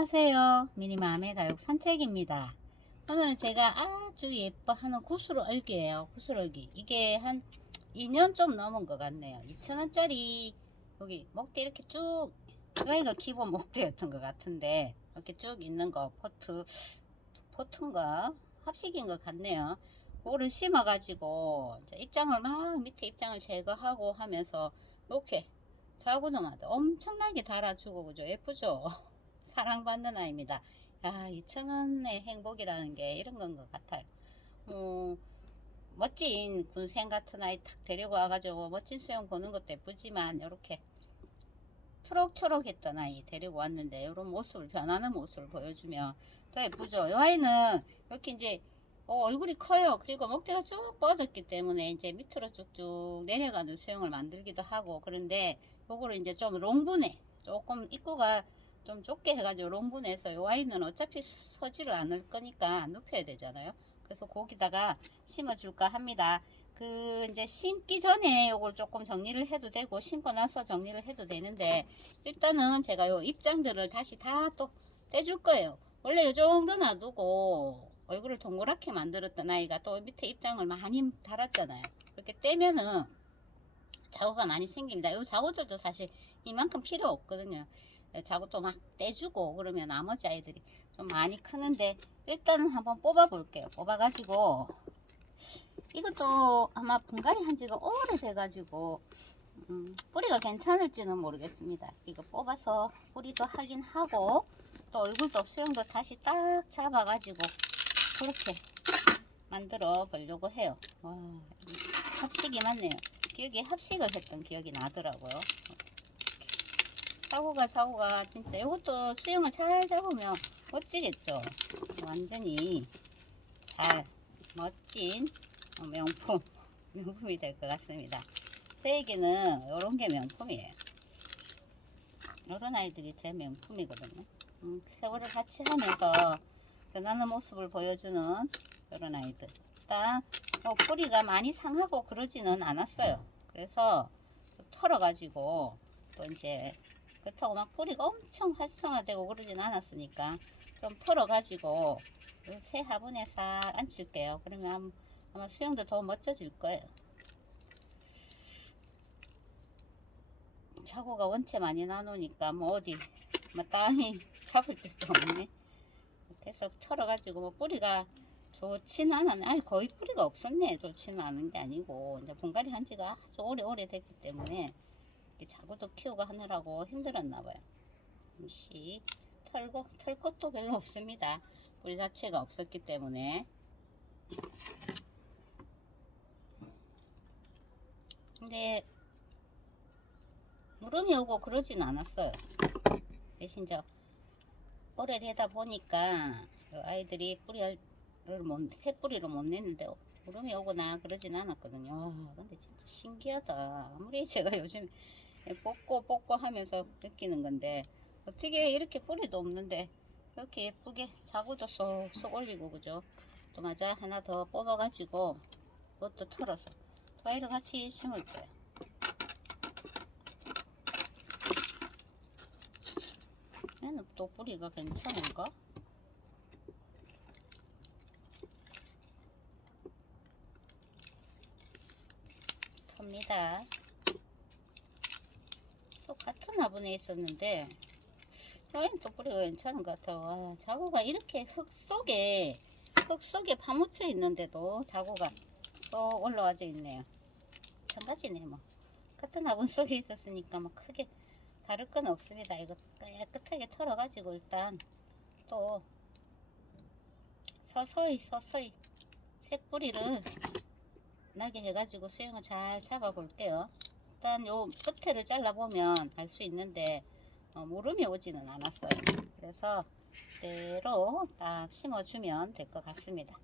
안녕하세요. 미니맘의 다육 산책입니다. 오늘은 제가 아주 예뻐하는 구슬 얼기예요. 구슬 얼기. 이게 한 2년 좀 넘은 것 같네요. 2,000원짜리 여기 목대 이렇게 쭉 여기가 기본 목대였던 것 같은데 이렇게 쭉 있는 거 포트 포트인가 합식인 것 같네요. 그거를 심어 가지고 이제 입장을 막 밑에 입장을 제거하고 하면서 이렇게 자구놈한테 엄청나게 달아주고 그죠 예쁘죠 사랑받는 아이입니다. 야 2천원의 행복이라는 게 이런 건 것 같아요. 어, 멋진 군생 같은 아이 탁 데리고 와가지고 멋진 수영 보는 것도 예쁘지만 이렇게 초록초록했던 아이 데리고 왔는데 이런 모습을 변하는 모습을 보여주면 더 예쁘죠. 이 아이는 이렇게 이제 어, 얼굴이 커요. 그리고 목대가 쭉 뻗었기 때문에 이제 밑으로 쭉쭉 내려가는 수영을 만들기도 하고 그런데 요거를 이제 좀 롱분해 조금 입구가 좀 좁게 해가지고 롱분해서 요 아이는 어차피 서지를 않을 거니까 눕혀야 되잖아요. 그래서 거기다가 심어줄까 합니다. 그 이제 심기 전에 요걸 조금 정리를 해도 되고 심고 나서 정리를 해도 되는데 일단은 제가 요 입장들을 다시 다 또 떼줄 거예요. 원래 요 정도 놔두고 얼굴을 동그랗게 만들었던 아이가 또 밑에 입장을 많이 달았잖아요. 그렇게 떼면은 자구가 많이 생깁니다. 이 자구들도 사실 이만큼 필요 없거든요. 자구도 막 떼주고 그러면 나머지 아이들이 좀 많이 크는데 일단은 한번 뽑아 볼게요. 뽑아 가지고 이것도 아마 분갈이 한 지가 오래돼 가지고 음, 뿌리가 괜찮을지는 모르겠습니다. 이거 뽑아서 뿌리도 하긴 하고 또 얼굴도 수영도 다시 딱 잡아 가지고 그렇게 만들어 보려고 해요. 와, 이 합식이 맞네요. 기억에 합식을 했던 기억이 나더라고요. 사고가 사고가 진짜 이것도 수영을 잘 잡으면 멋지겠죠. 완전히 잘 멋진 어, 명품 명품이 될 것 같습니다. 저에게는 이런 게 명품이에요. 이런 아이들이 제 명품이거든요. 음, 세월을 같이 하면서 변하는 모습을 보여주는 이런 아이들. 일단 뭐 뿌리가 많이 상하고 그러지는 않았어요. 그래서 좀 털어가지고 또 이제 그렇다고 막 뿌리가 엄청 활성화되고 그러진 않았으니까 좀 털어가지고 새 화분에 싹 앉힐게요. 그러면 아마 수영도 더 멋져질 거예요. 차고가 원체 많이 나누니까 뭐 어디 뭐 땅이 잡을 데도 없네. 해서 털어가지고 뭐 뿌리가 좋진 않았네. 아니 거의 뿌리가 없었네. 좋지는 않은 게 아니고 이제 분갈이 한 지가 아주 오래 오래 됐기 때문에 자구도 키우고 하느라고 힘들었나 봐요. 잠시 털고 털 것도 별로 없습니다. 뿌리 자체가 없었기 때문에 근데 무름이 오고 그러진 않았어요. 대신 저 오래되다 보니까 아이들이 뿌리를 못, 새 뿌리를 못 냈는데 무름이 오거나 그러진 않았거든요. 와, 근데 진짜 신기하다. 아무리 제가 요즘 뽑고 뽑고 하면서 느끼는 건데 어떻게 이렇게 뿌리도 없는데 이렇게 예쁘게 자구도 쏙쏙 올리고 그죠? 또 맞아 하나 더 뽑아 가지고 그것도 털어서 과일을 같이 심을 거예요. 얘는 또 뿌리가 괜찮은가? 텁니다. 또 같은 화분에 있었는데 여긴 또 뿌리가 괜찮은 것 같아요. 와, 자구가 이렇게 흙 속에 흙 속에 파묻혀 있는데도 자구가 또 올라와져 있네요. 마찬가지네 뭐. 같은 화분 속에 있었으니까 뭐 크게 다를 건 없습니다. 이거 깨끗하게 털어 가지고 일단 또 서서히 서서히 새뿌리를 나게 해가지고 수영을 잘 잡아 볼게요. 일단 요 끝에를 잘라보면 알 수 있는데 어, 무름이 오지는 않았어요. 그래서 그대로 딱 심어주면 될 것 같습니다.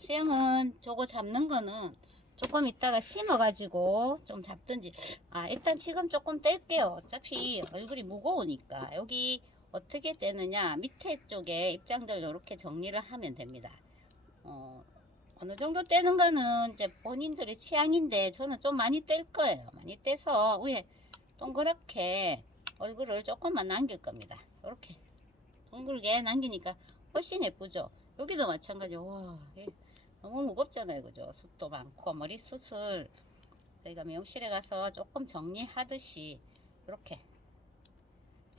수영은 저거 잡는 거는 조금 있다가 심어가지고 좀 잡든지 아 일단 지금 조금 뗄게요 어차피 얼굴이 무거우니까 여기 어떻게 떼느냐 밑에 쪽에 입장들 이렇게 정리를 하면 됩니다 어, 어느 정도 떼는 거는 이제 본인들의 취향인데 저는 좀 많이 뗄 거예요 많이 떼서 위에 동그랗게 얼굴을 조금만 남길 겁니다 이렇게 둥글게 남기니까 훨씬 예쁘죠. 여기도 마찬가지. 와, 이 너무 무겁잖아요, 그죠? 숱도 많고 머리 숱을 저희가 미용실에 가서 조금 정리하듯이 이렇게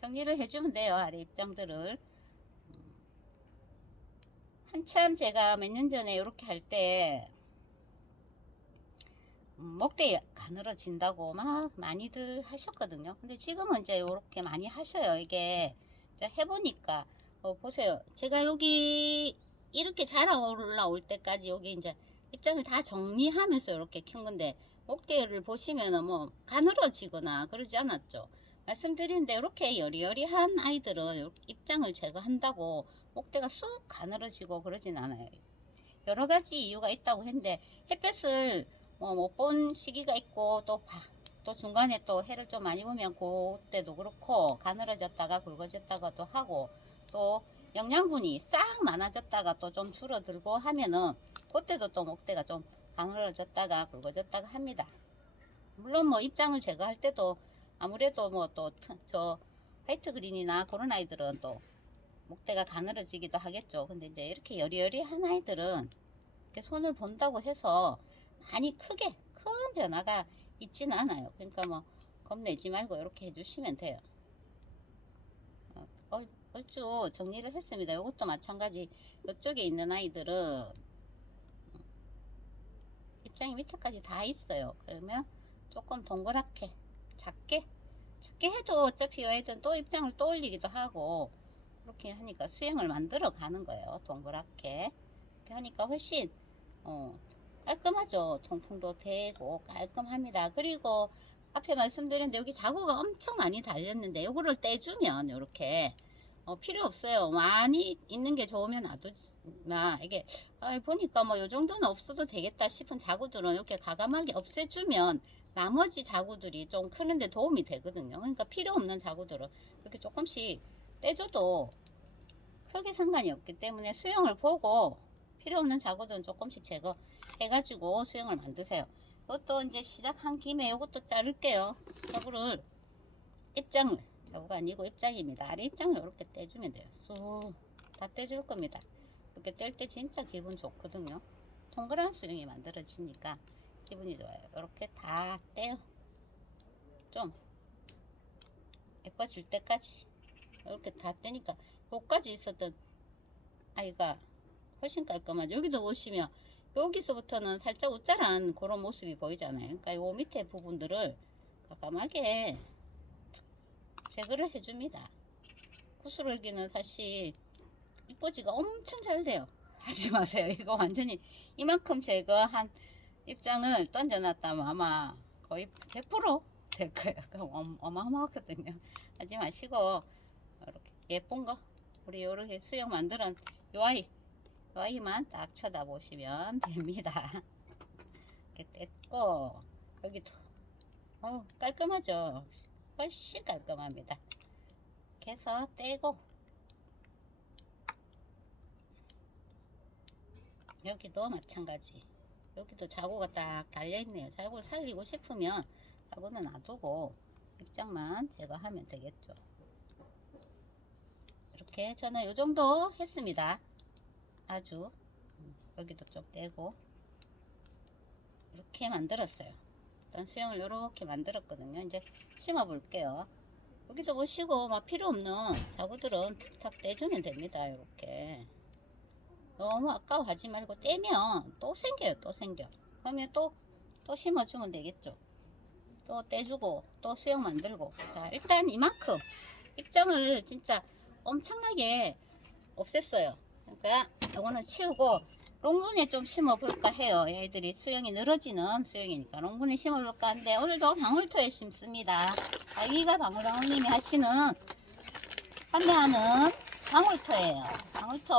정리를 해주면 돼요. 아래 입장들을. 음. 한참 제가 몇 년 전에 이렇게 할때 음, 목대 가늘어진다고 막 많이들 하셨거든요. 근데 지금은 이제 이렇게 많이 하셔요. 이게 해보니까 어, 보세요. 제가 여기 이렇게 자라 올라올 때까지 여기 이제 입장을 다 정리하면서 이렇게 킨 건데 목대를 보시면은 뭐 가늘어지거나 그러지 않았죠. 말씀드리는데 이렇게 여리여리한 아이들은 입장을 제거한다고 목대가 쑥 가늘어지고 그러진 않아요. 여러 가지 이유가 있다고 했는데 햇볕을 뭐 못 본 시기가 있고 또, 바- 또 중간에 또 해를 좀 많이 보면 그때도 그렇고 가늘어졌다가 굵어졌다가도 하고 또 영양분이 싹 많아졌다가 또 좀 줄어들고 하면은 그때도 또 목대가 좀 가늘어졌다가 굵어졌다가 합니다. 물론 뭐 입장을 제거할 때도 아무래도 뭐 또 저 화이트 그린이나 그런 아이들은 또 목대가 가늘어지기도 하겠죠. 근데 이제 이렇게 여리여리한 아이들은 이렇게 손을 본다고 해서 많이 크게 큰 변화가 있지는 않아요. 그러니까 뭐 겁내지 말고 이렇게 해주시면 돼요. 어, 얼, 얼추 정리를 했습니다. 이것도 마찬가지. 이쪽에 있는 아이들은 입장이 밑에까지 다 있어요. 그러면 조금 동그랗게 작게 작게 해도 어차피 이 아이들은 또 입장을 또 올리기도 하고 그렇게 하니까 수영을 만들어 가는 거예요. 동그랗게 이렇게 하니까 훨씬 어, 깔끔하죠. 통풍도 되고 깔끔합니다. 그리고 앞에 말씀드렸는데 여기 자구가 엄청 많이 달렸는데 요거를 떼주면 이렇게 어, 필요 없어요. 많이 있는 게 좋으면 놔두지만 이게 아, 보니까 뭐 요 정도는 없어도 되겠다 싶은 자구들은 이렇게 가감하게 없애주면 나머지 자구들이 좀 크는데 도움이 되거든요. 그러니까 필요 없는 자구들은 이렇게 조금씩 떼줘도 크게 상관이 없기 때문에 수영을 보고 필요 없는 자구들은 조금씩 제거해가지고 수영을 만드세요. 이것도 이제 시작한 김에 이것도 자를게요. 자구를 입장을 자구가 아니고 입장입니다. 아래 입장을 이렇게 떼주면 돼요. 쑥 다 떼줄 겁니다. 이렇게 뗄 때 진짜 기분 좋거든요. 동그란 수영이 만들어지니까 기분이 좋아요. 이렇게 다 떼요. 좀 예뻐질 때까지 이렇게 다 떼니까 여기까지 있었던 아이가 훨씬 깔끔하죠. 여기도 보시면 여기서부터는 살짝 우짜란 그런 모습이 보이잖아요. 그러니까 요 밑에 부분들을 가감하게 제거를 해줍니다. 구슬기는 사실 이뻐지가 엄청 잘 돼요. 하지 마세요. 이거 완전히 이만큼 제거한 입장을 던져놨다면 아마 거의 100%될 거예요. 어마- 어마어마하거든요. 하지 마시고 예쁜 거 우리 이렇게 수영 만드는 요 아이 요 아이만 딱 쳐다보시면 됩니다. 이렇게 뗐고 여기도 어 깔끔하죠. 훨씬 깔끔합니다. 이렇게 해서 떼고 여기도 마찬가지. 여기도 자구가 딱 달려있네요. 자구를 살리고 싶으면 자구는 놔두고 입장만 제거하면 되겠죠. 이렇게 저는 이 정도 했습니다. 아주 음, 여기도 좀 떼고 이렇게 만들었어요. 일단 수영을 이렇게 만들었거든요. 이제 심어 볼게요. 여기도 보시고 막 필요 없는 자구들은 탁 떼주면 됩니다. 이렇게 너무 아까워하지 말고 떼면 또 생겨요. 또 생겨. 그러면 또 또 심어주면 되겠죠. 또 떼주고 또 수영 만들고 자 일단 이만큼 입장을 진짜 엄청나게 없앴어요. 그러니까 이거는 치우고 롱분에 좀 심어볼까 해요. 얘들이 수영이 늘어지는 수영이니까 롱분에 심어볼까 하는데 오늘도 방울토에 심습니다. 아기가 방울방울님이 하시는 판매하는 방울토예요. 방울토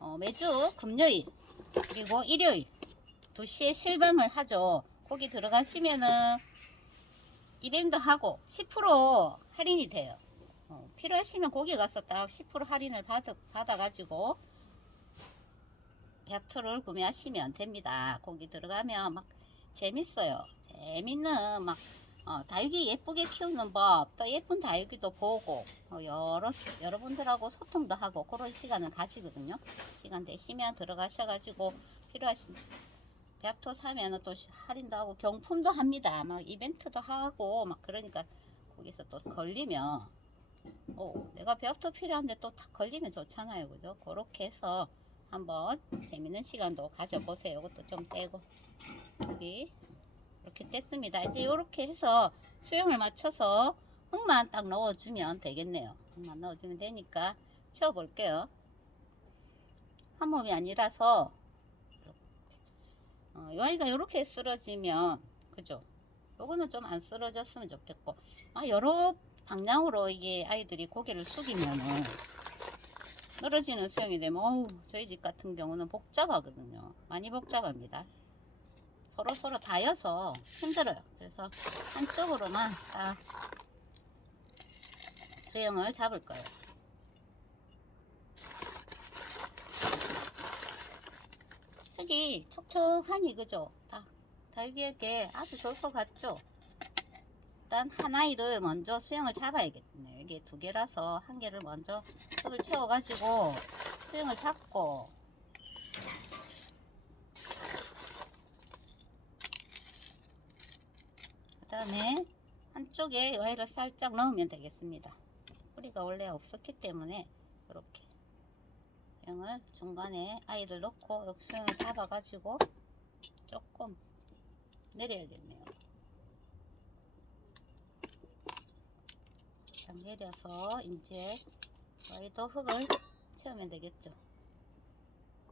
어, 매주 금요일 그리고 일요일 2시에 실방을 하죠. 거기 들어가시면은 이벤트 하고 10% 할인이 돼요. 어, 필요하시면 거기 가서 딱 10% 할인을 받아, 받아가지고 벽토를 구매하시면 됩니다. 거기 들어가면 막 재밌어요. 재밌는 막 어, 다육이 예쁘게 키우는 법, 또 예쁜 다육이도 보고 어, 여러 여러분들하고 소통도 하고 그런 시간을 가지거든요. 시간 되시면 들어가셔가지고 필요하신 배합토 사면은 또 시- 할인도 하고 경품도 합니다. 막 이벤트도 하고 막 그러니까 거기서 또 걸리면 어, 내가 배합토 필요한데 또다 걸리면 좋잖아요, 그죠? 그렇게 해서 한번 재밌는 시간도 가져보세요. 이것도 좀 떼고 여기 이렇게 뗐습니다. 이제 이렇게 해서 수영을 맞춰서 흙만 딱 넣어주면 되겠네요. 흙만 넣어주면 되니까 채워볼게요. 한 몸이 아니라서 어, 이 아이가 이렇게 쓰러지면 그죠? 요거는 좀 안 쓰러졌으면 좋겠고 아 여러 방향으로 이게 아이들이 고개를 숙이면은 떨어지는 수영이 되면 어우 저희 집 같은 경우는 복잡하거든요. 많이 복잡합니다. 서로 서로 다여서 힘들어요. 그래서 한쪽으로만 딱 수영을 잡을 거예요. 여기 촉촉하니 그죠? 다 다육이에게 아주 좋을 것 같죠? 일단 한 아이를 먼저 수영을 잡아야겠네요. 이게 두 개라서 한 개를 먼저 컵을 채워가지고 수영을 잡고 그 다음에 한쪽에 와이를 살짝 넣으면 되겠습니다. 뿌리가 원래 없었기 때문에 이렇게 수영을 중간에 아이를 넣고 수영을 잡아가지고 조금 내려야겠네요. 딱 내려서 이제 와이도 흙을 채우면 되겠죠.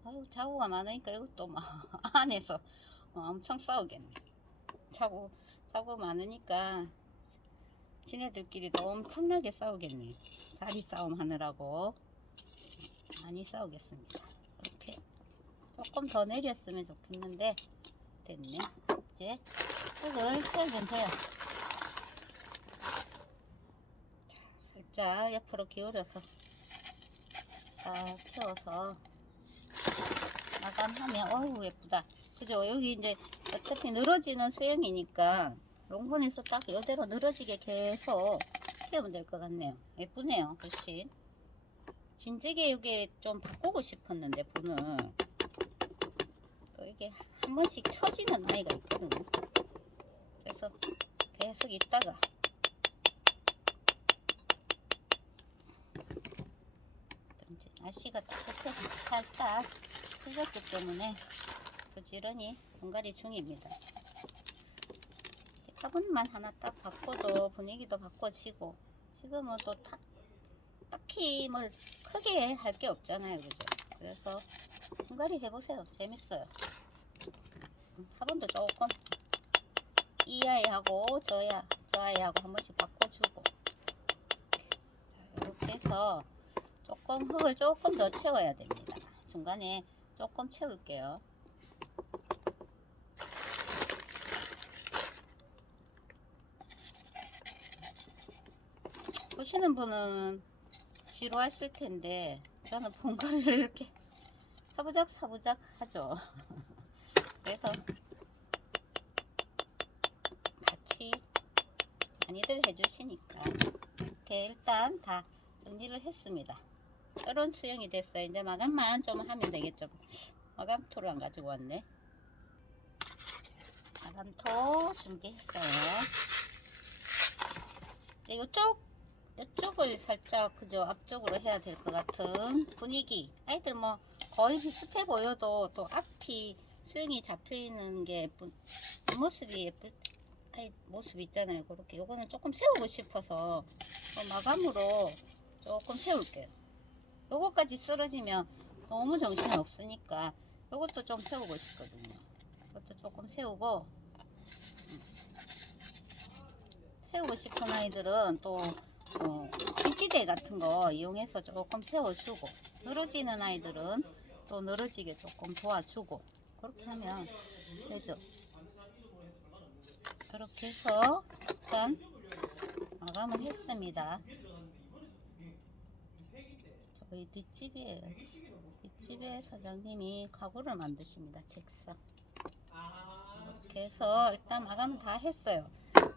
아유 자구가 많으니까 이것도 막 안에서 어, 엄청 싸우겠네. 자구 자구 많으니까 지네들끼리도 엄청나게 싸우겠네. 다리 싸움 하느라고 많이 싸우겠습니다. 이렇게 조금 더 내렸으면 좋겠는데 됐네. 이제 흙을 채우면 돼요. 자, 살짝 옆으로 기울여서 딱 채워서 마감하면 어우 예쁘다. 그죠? 여기 이제 어차피 늘어지는 수영이니까 롱본에서 딱 이대로 늘어지게 계속 키우면 될 것 같네요. 예쁘네요. 훨씬. 진지게 이게 좀 바꾸고 싶었는데 분을 또 이게 한 번씩 처지는 아이가 있거든요. 그래서 계속 있다가 이제 날씨가 따뜻해서 살짝 풀렸기 때문에 부지런히 분갈이 중입니다. 화분만 하나 딱 바꿔도 분위기도 바꿔지고 지금은 또 탁, 딱히 뭘 크게 할 게 없잖아요 그죠? 그래서 분갈이 해보세요. 재밌어요. 음, 화분도 조금 이 아이하고 저야 저 아이하고 한 번씩 바꿔주고. 자, 이렇게 해서 조금 흙을 조금 더 채워야 됩니다 중간에 조금 채울게요 보시는 분은 지루하실 텐데 저는 본가를 이렇게 사부작 사부작 하죠. 그래서 같이 많이들 해주시니까 이렇게 일단 다 정리를 했습니다. 이런 수영이 됐어요. 이제 마감만 좀 하면 되겠죠. 마감토를 안 가지고 왔네. 마감토 준비했어요. 이제 이쪽 이쪽을 살짝 그저 앞쪽으로 해야 될 것 같은 분위기 아이들 뭐 거의 비슷해 보여도 또 앞이 수영이 잡혀 있는 게 예쁜 모습이 예쁠 아이 모습 있잖아요 그렇게 요거는 조금 세우고 싶어서 어, 마감으로 조금 세울게요 요거까지 쓰러지면 너무 정신이 없으니까 요것도 좀 세우고 싶거든요. 이것도 조금 세우고 음. 세우고 싶은 아이들은 또 어, 기지대 같은 거 이용해서 조금 세워주고 늘어지는 아이들은 또 늘어지게 조금 도와주고 그렇게 하면 되죠. 그렇게 해서 일단 마감을 했습니다 저희 뒷집이에요 뒷집에 사장님이 가구를 만드십니다 책상 이렇게 해서 일단 마감을 다 했어요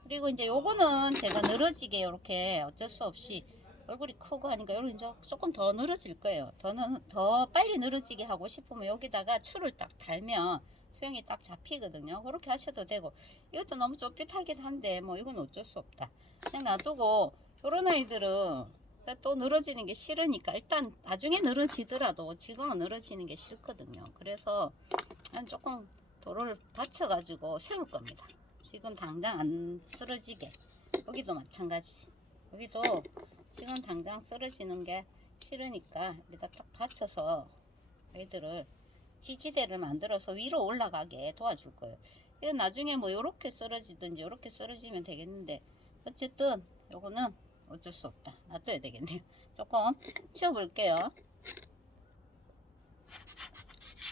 그리고 이제 요거는 제가 늘어지게 이렇게 어쩔 수 없이 얼굴이 크고 하니까 요런 이제 조금 더 늘어질 거예요. 더, 는- 더 빨리 늘어지게 하고 싶으면 여기다가 추를 딱 달면 수영이 딱 잡히거든요. 그렇게 하셔도 되고 이것도 너무 좁깃하긴 한데 뭐 이건 어쩔 수 없다. 그냥 놔두고 요런 아이들은 또 늘어지는 게 싫으니까 일단 나중에 늘어지더라도 지금은 늘어지는 게 싫거든요. 그래서 난 조금 도로를 받쳐가지고 세울 겁니다. 지금 당장 안 쓰러지게 여기도 마찬가지 여기도 지금 당장 쓰러지는 게 싫으니까 여기다 딱 받쳐서 얘들을 지지대를 만들어서 위로 올라가게 도와줄 거예요. 이거 나중에 뭐 요렇게 쓰러지든지 요렇게 쓰러지면 되겠는데 어쨌든 요거는 어쩔 수 없다. 놔둬야 되겠네요. 조금 치워볼게요.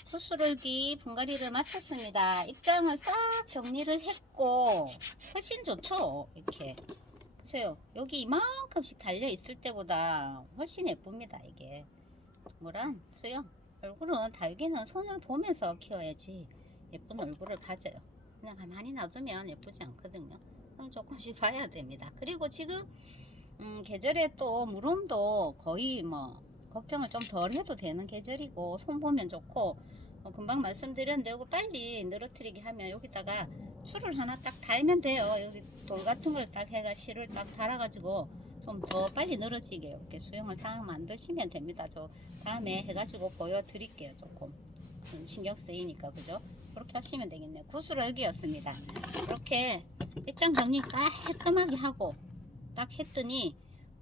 구스르기 분갈이를 마쳤습니다. 입장을 싹 정리를 했고 훨씬 좋죠. 이렇게 보세요. 여기 이만큼씩 달려 있을 때보다 훨씬 예쁩니다. 이게 뭐란 수영 얼굴은 달기는 손을 보면서 키워야지 예쁜 얼굴을 가져요. 그냥 가만히 놔두면 예쁘지 않거든요. 그럼 조금씩 봐야 됩니다. 그리고 지금 음, 계절에 또 무름도 거의 뭐 걱정을 좀 덜 해도 되는 계절이고 손 보면 좋고 어, 금방 말씀드렸는데 빨리 늘어뜨리게 하면 여기다가 술을 하나 딱 달면 돼요. 여기 돌 같은 걸 딱 해가 실을 딱 달아 가지고 좀 더 빨리 늘어지게 이렇게 수영을 딱 만드시면 됩니다. 저 다음에 해가지고 보여드릴게요. 조금 음, 신경 쓰이니까 그죠? 그렇게 하시면 되겠네요. 구슬얼기였습니다. 이렇게 입장 정리 깔끔하게 하고 딱 했더니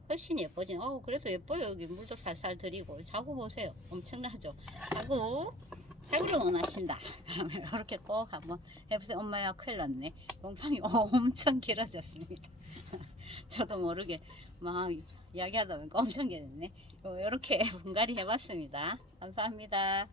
훨씬 예뻐진. 어우 그래도 예뻐요. 여기 물도 살살 들이고 자구 보세요. 엄청나죠? 자구 자구를 원하신다. 이렇게 꼭 한번 해보세요. 엄마야 큰일 났네. 영상이 엄청 길어졌습니다. 저도 모르게 막 이야기하다 보니까 엄청 길었네. 이렇게 분갈이 해봤습니다. 감사합니다.